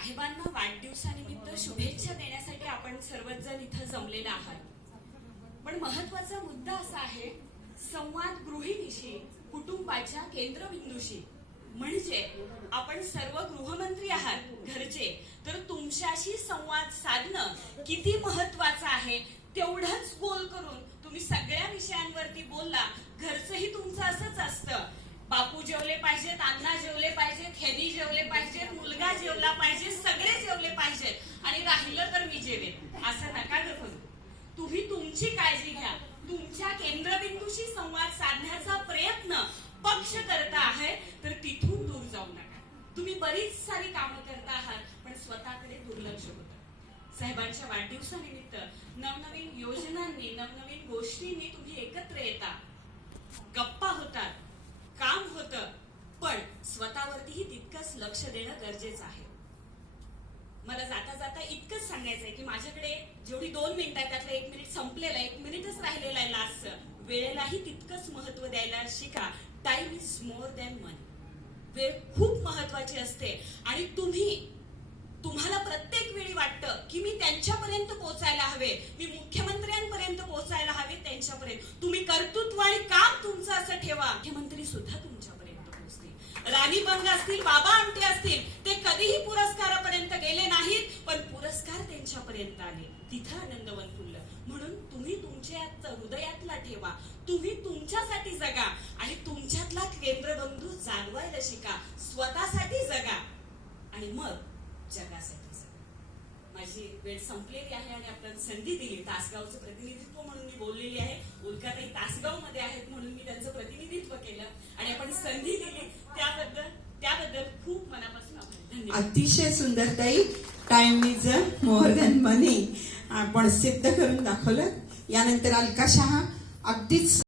साहेबांना वाढदिवसानिमित्त शुभेच्छा देण्यासाठी आपण सर्वच जण इथं जमलेले आहात. पण महत्त्वाचा मुद्दा असा आहे संवाद गृहिणीशी कुटुंबाच्या केंद्रबिंदूशी. म्हणजे आपण सर्व गृहमंत्री आहात घरचे तर तुमच्याशी संवाद साधणं किती महत्वाचं आहे तेवढंच गोल करून तुम्ही सगळ्या विषयांवर बोलला घरचंही तुमचं असंच असतं बापू जेवले पाहिजेत अण्णा जेवले पाहिजेत खेदी जेवले पाहिजेत मुलगा जेवला पाहिजे सगळे जेवले पाहिजेत. आणि राहिलं तर मी जेवेन. असं नका करू. तुम्ही तुमची काळजी घ्या. तुमच्या केंद्रबिंदूशी संवाद साधण्याचा प्रयत्न पक्ष करता आहे तर तिथून दूर जाऊ नका. तुम्ही बरीच सारी कामं करता आहात पण स्वतःकडे दुर्लक्ष होतं. साहेबांच्या वाढदिवसानिमित्त नवनवीन योजनांनी नवनवीन गोष्टींनी तुम्ही एकत्र येता. गप्पा होतात काम होतं पण स्वतःवरतीही तितकंच लक्ष देणं गरजेचं आहे. मला जाता जाता इतकंच सांगायचं आहे की माझ्याकडे जेवढी दोन मिनिट आहे त्यातलं एक मिनिट संपलेलं आहे एक मिनिटच राहिलेलं आहे लास्ट वेळेलाही तितकंच महत्त्व द्यायला शिका. Time is more than money वेळ खूप महत्वाची असते. आणि तुम्ही तुम्हाला प्रत्येक वेळी वाटतं की मी त्यांच्यापर्यंत पोहोचायला हवे. मी मुख्यमंत्र्यांपर्यंत पोहोचायला हवे त्यांच्यापर्यंत. तुम्ही कर्तृत्व आणि काम तुमचं असं ठेवा. मुख्यमंत्री सुद्धा राणी बंग असतील बाबा आमटे असतील ते कधीही पुरस्कारापर्यंत गेले नाहीत पण पुरस्कार त्यांच्यापर्यंत आले. तिथं आनंदवन फुललं म्हणून तुम्ही तुमच्या हृदयातला ठेवा. तुम्ही तुमच्यासाठी जगा. आणि तुमच्यातला केंद्रबंधू जाणवायला शिका. स्वतःसाठी जगा. आणि मग जगासाठी जगा. माझी वेळ संपलेली आहे आणि आपण संधी दिली. तासगावचं प्रतिनिधित्व म्हणून मी बोललेली आहे. उल्काताई तासगावमध्ये आहेत म्हणून मी त्यांचं प्रतिनिधित्व केलं. आणि आपण संधी अतिशय सुंदर ताई. Time is more than money आपण सिद्ध करून दाखवलं. यानंतर अलका शहा अगदीच